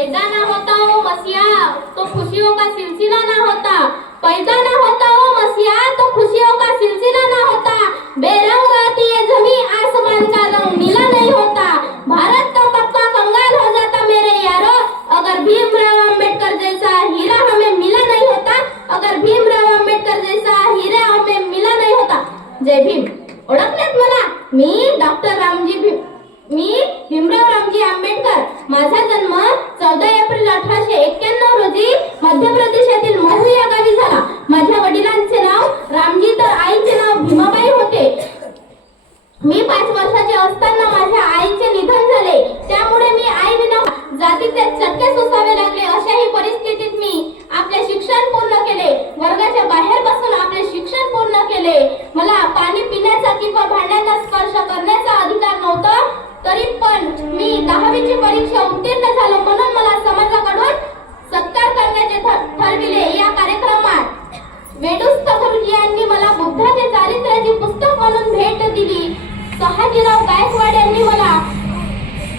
पैदा ना होता ओ मसिया तो खुशियों का सिलसिला ना होता। पैदा ना होता ओ मसिया तो खुशियों का सिलसिला ना होता। बेरंग रहती ये जमी आसमान का रंग नीला नहीं होता। भारत तो पक्का कंगाल हो जाता मेरे यारो। अगर भीमराव अंबेडकर जैसा हीरा हमें मिला नहीं होता अगर भीमराव अंबेडकर जैसा हीरा हमें मिला नहीं होता। जय भीम। ओळखलेत मला? मी डॉक्टर रामजी भीम मी भीमराव रामजी आंबेडकर. माझा जन्म मला पाणी पिण्याचा किंवा भांड्यांना स्पर्श करण्याचा अधिकार नव्हता तरी पण मी दहावीची परीक्षा उत्तीर्ण झालो म्हणून मला समाजाकडून सत्कार करण्याचे ठरविले या कार्यक्रमात. वेडुस्थ गुरुजी यांनी मला बुद्धाचे चारित्र्याची पुस्तक म्हणून भेट दिली. सहाजीराव गायकवाड यांनी मला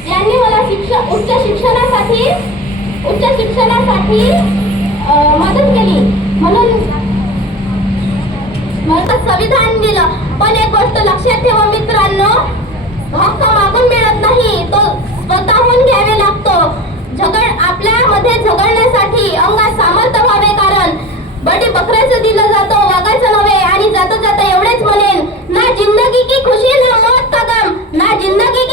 यांनी मला शिक्षण उच्च शिक्षणासाठी उच्च शिक्षणासाठी संविधान दिलं. पण एक गोष्ट लक्षात ठेवा मित्रांनो हक्क मागून मिळत नाही तो स्वतःहून घ्यावे लागतो. झगड आपल्यामध्ये झगडण्यासाठी अंगात सामर्थ्य व्हावे कारण बडी बकऱ्याचं दिलं जातो वागायचं नव्हे आणि जाता जाता एवढेच म्हणेन ना जिंदगी की खुशी ना मौत कदम ना जिंदगी